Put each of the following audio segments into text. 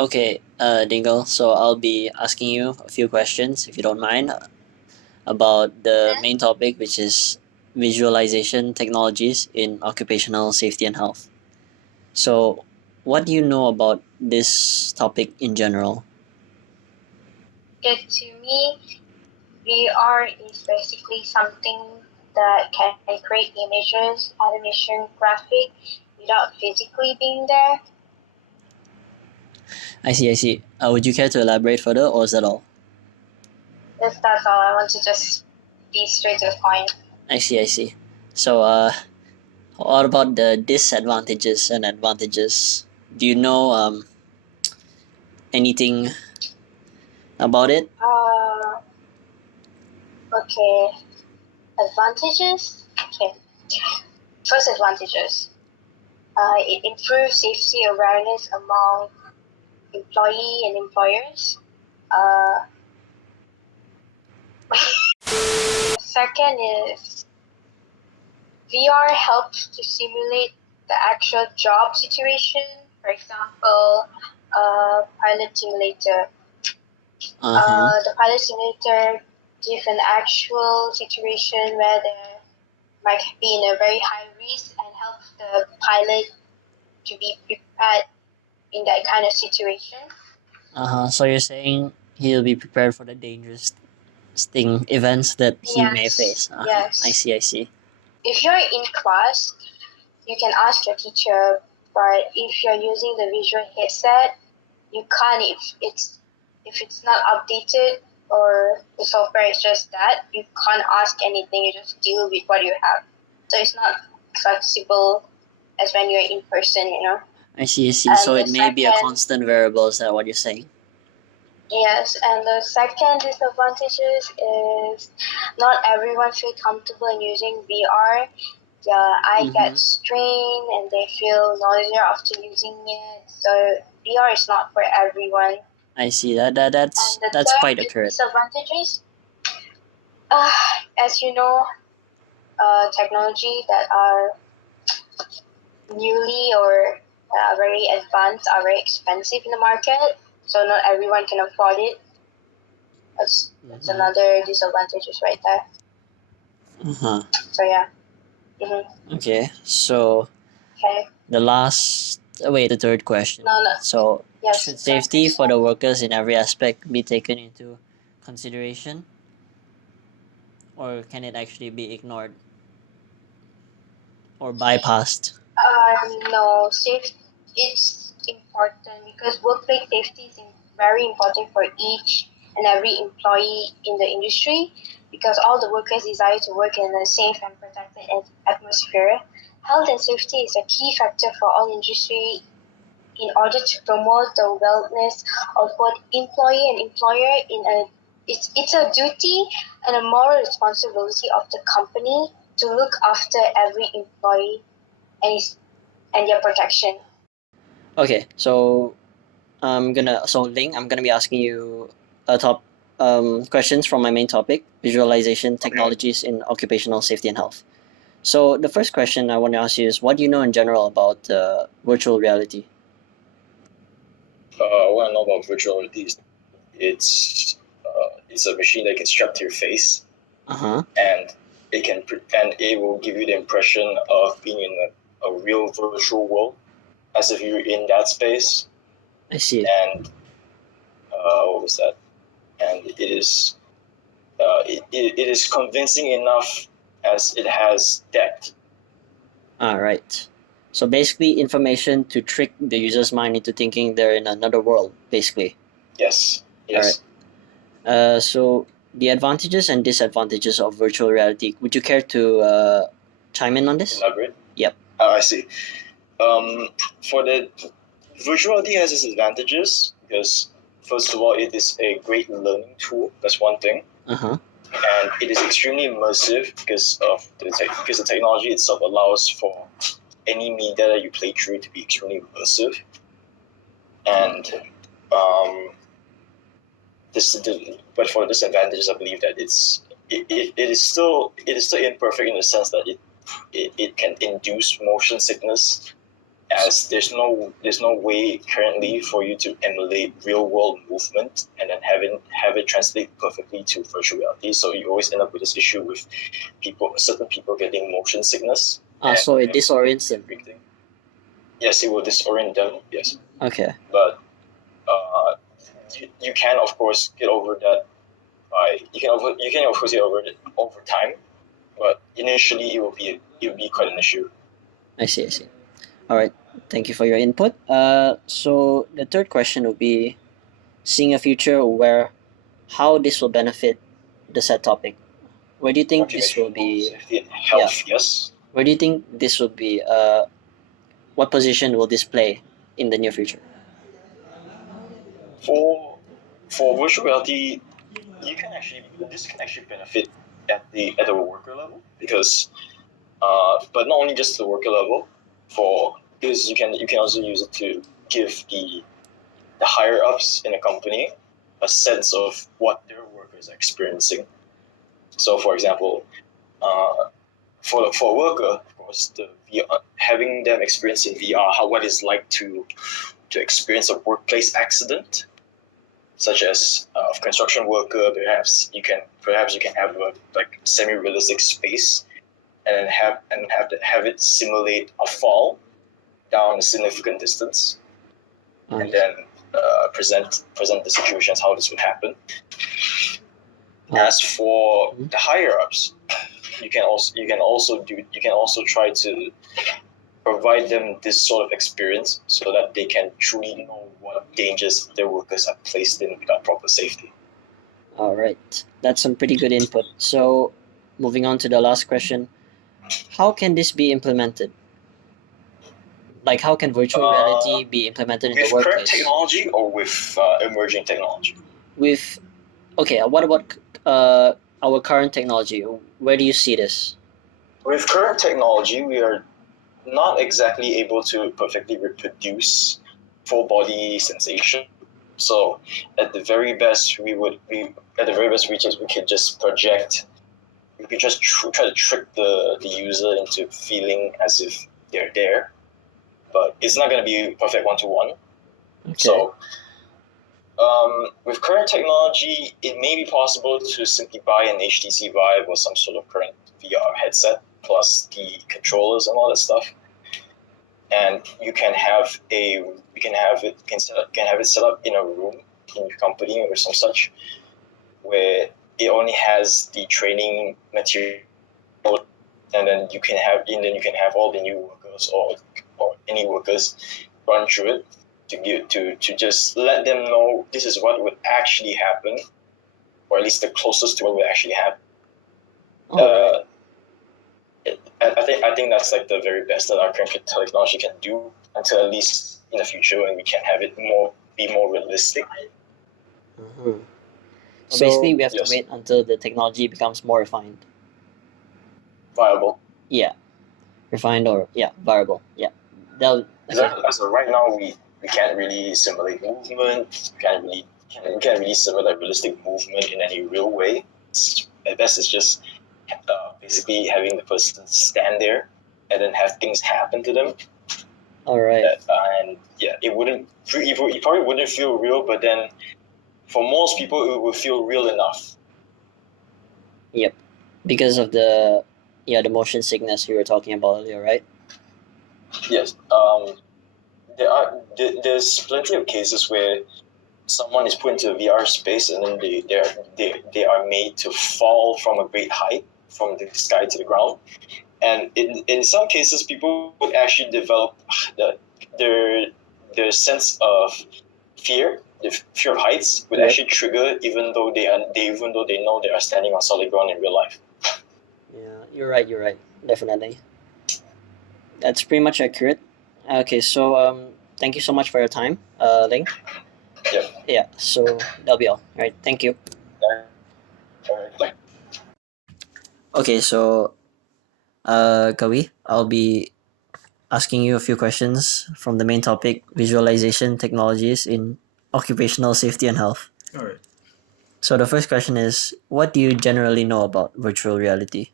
Okay, Dingle. So I'll be asking you a few questions, if you don't mind, about the main topic, which is visualization technologies in occupational safety and health. So, what do you know about this topic in general? Okay, to me, VR is basically something that can create images, animation, graphic without physically being there. I see, I see. Would you care to elaborate further, or is that all? If that's all, I want to just be straight to the point. I see, I see. So, what about the disadvantages and advantages? Do you know anything about it? Okay, advantages. Okay, first advantages. It improves safety awareness among employee and employers. Uh, Second is VR helps to simulate the actual job situation. For example, pilot simulator. Uh huh. The pilot simulator gives an actual situation where there might be in a very high risk and helps the pilot to be prepared in that kind of situation. So you're saying he'll be prepared for the dangerous thing events that he may Yes, face. I yes. see. I see. If you're in class, you can ask your teacher, but if you're using the visual headset, you can't if it's not updated or the software is just that, you can't ask anything, you just deal with what you have. So it's not flexible as when you're in person, you know. I see. I see. So And the it may be a second constant variable. Is that what you're saying? Yes, and the second disadvantages is not everyone feel comfortable in using VR. The eye Mm-hmm. gets strained and they feel noisier after using it. So VR is not for everyone. I see. And the That's quite third accurate. disadvantages, uh, as you know, technology that are newly or very advanced are very expensive in the market. So not everyone can afford it. That's Mm-hmm. another disadvantages right there. Uh-huh. So yeah. Mm-hmm. Okay. So Okay. the last, wait, the third question. No, no. So Yes, should third safety for question. the workers in every aspect be taken into consideration, or can it actually be ignored or bypassed? No, safe. It's important because workplace safety is very important for each and every employee in the industry because all the workers desire to work in a safe and protected atmosphere. Health and safety is a key factor for all industry in order to promote the wellness of both employee and employer in a it's a duty and a moral responsibility of the company to look after every employee and and their protection. Okay. I'm gonna be asking you a top questions from my main topic: visualization technologies in occupational safety and health. So the first question I want to ask you is, what do you know in general about virtual reality? What I know about virtual reality is it's a machine that can strap to your face, and and it will give you the impression of being in a real virtual world, as if you're in that space. I see. And what was that? And it is convincing enough as it has depth. Right. So basically, information to trick the user's mind into thinking they're in another world. Basically. Yes. Yes. All right. So the advantages and disadvantages of virtual reality. Would you care to chime in on this? Elaborate. Yep. I see. For the virtual reality has its advantages because first of all, it is a great learning tool. That's one thing. And it is extremely immersive because the technology itself allows for any media that you play through to be extremely immersive. And but for disadvantages, I believe that it is still imperfect in the sense that it can induce motion sickness as there's no way currently for you to emulate real world movement and then have it translate perfectly to virtual reality. So you always end up with this issue with certain people getting motion sickness. So it disorients them. Yes, it will disorient them. Yes. Okay. But you can of course get over that you can of course get over it over time, but initially it will be quite an issue. I see. All right. Thank you for your input. So the third question would be seeing a future where how this will benefit the said topic. Where do you think this will be? Safety and health, yes. Where do you think this will be? What position will this play in the near future? For virtual reality, this can actually benefit at the worker level because, but not only just the worker level. Because you can also use it to give the higher ups in a company a sense of what their workers are experiencing. So, for example, for a worker, of course, having them experience in VR what it's like to experience a workplace accident, such as a construction worker. Perhaps you can have a semi-realistic space, and have it simulate a fall down a significant distance, and then present the situations how this would happen. As for the higher ups, you can also try to provide them this sort of experience so that they can truly know what dangers their workers are placed in without proper safety. All right, that's some pretty good input. So, moving on to the last question, how can this be implemented? Like, how can virtual reality be implemented in the workplace? With current technology or with emerging technology? What about our current technology? Where do you see this? With current technology, we are not exactly able to perfectly reproduce full body sensation. So at the very best, we can just project. We can just try to trick the user into feeling as if they're there, but it's not going to be perfect 1-to-1. Okay. So with current technology, it may be possible to simply buy an HTC Vive or some sort of current VR headset plus the controllers and all that stuff, and you can have it set up in a room in your company or some such, where it only has the training material, and then you can have all the new workers or any workers run through it to just let them know this is what would actually happen, or at least the closest to what would actually happen. I think that's like the very best that our current technology can do, until at least in the future when we can have it be more realistic. Mm-hmm. So basically, we have to wait until the technology becomes more refined. Viable. Yeah, refined or viable. Yeah. As of right now, we can't really simulate movement. We can't really simulate realistic movement in any real way. At best, it's just basically having the person stand there and then have things happen to them. All right. And it probably wouldn't feel real, but then for most people, it would feel real enough. Yep, because of the motion sickness we were talking about earlier, right? Yes. There's plenty of cases where someone is put into a VR space and then they are made to fall from a great height from the sky to the ground, and in some cases people would actually develop their sense of fear. The fear of heights would actually trigger even though they know they are standing on solid ground in real life. Yeah, you're right. Definitely. That's pretty much accurate. Okay, so thank you so much for your time, Ling. Yeah. Yeah. So that'll be all. All right. Thank you. Bye. Okay, so Kawi, I'll be asking you a few questions from the main topic: visualization technologies in occupational safety and health. All right. So the first question is, what do you generally know about virtual reality?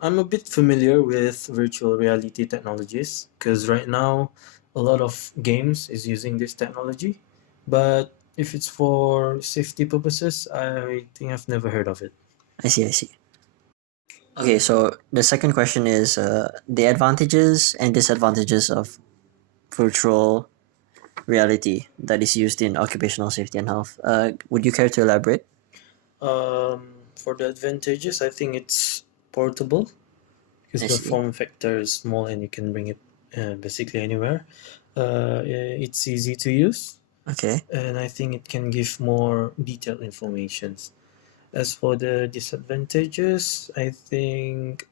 I'm a bit familiar with virtual reality technologies because right now a lot of games is using this technology, but if it's for safety purposes, I think I've never heard of it. I see, I see. Okay, so the second question is the advantages and disadvantages of virtual reality that is used in occupational safety and health. Would you care to elaborate? For the advantages, I think it's portable because I the see. form factor is small and you can bring it basically anywhere. It's easy to use, Okay. and I think it can give more detailed information. As for the disadvantages, I think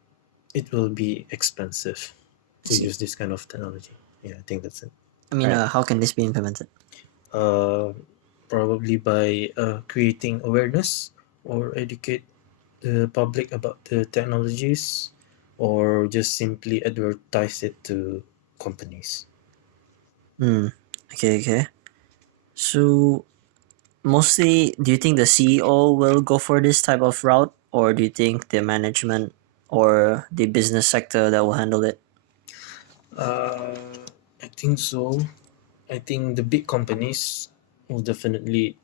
it will be expensive I to see. use this kind of technology. Yeah, I think that's it. I mean, Right. how can this be implemented? Uh, Probably by creating awareness or educate the public about the technologies, or just simply advertise it to companies. Hmm. Okay, okay. So, mostly, do you think the CEO will go for this type of route, or do you think the management or the business sector that will handle it? Uh, I think so. I think the big companies will definitely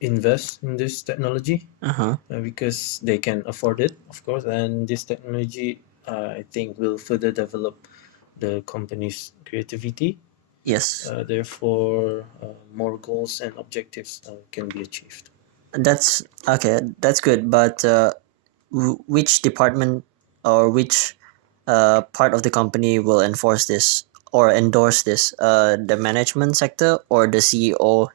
invest in this technology Uh huh. because they can afford it, of course, and this technology, I think, will further develop the company's creativity. Yes. Therefore, more goals and objectives can be achieved. That's okay. That's good. But which department or which part of the company will enforce this or endorse this? The management sector or the CEO,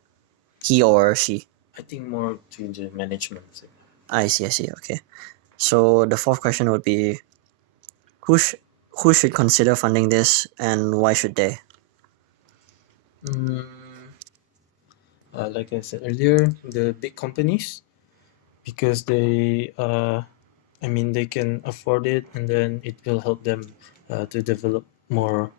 he or she? I think more to the management. I see. I see. Okay. So the fourth question would be who sh- who should consider funding this and why should they? Mm, like I said earlier, the big companies because I mean, they can afford it, and then it will help them to develop more.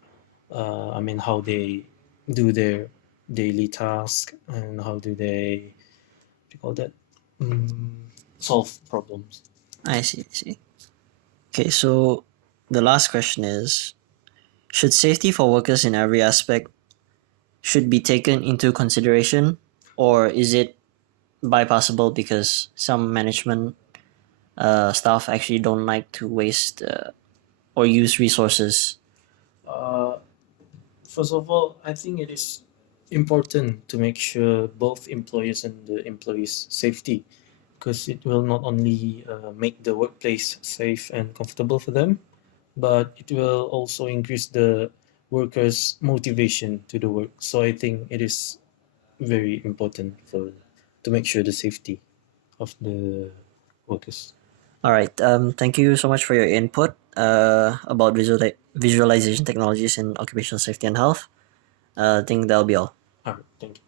I mean, how they do their daily task and how do they, what do you call that, mm, solve problems. I see. I see. Okay. So the last question is should safety for workers in every aspect should be taken into consideration or is it bypassable because some management staff actually don't like to waste or use resources. Uh, First of all, I think it is important to make sure both employers and the employees' safety, because it will not only make the workplace safe and comfortable for them, but it will also increase the workers' motivation to the work. So I think it is very important for to make sure the safety of the workers. All right. Thank you so much for your input about visualization technologies in occupational safety and health. I think that'll be all. All right, thank you.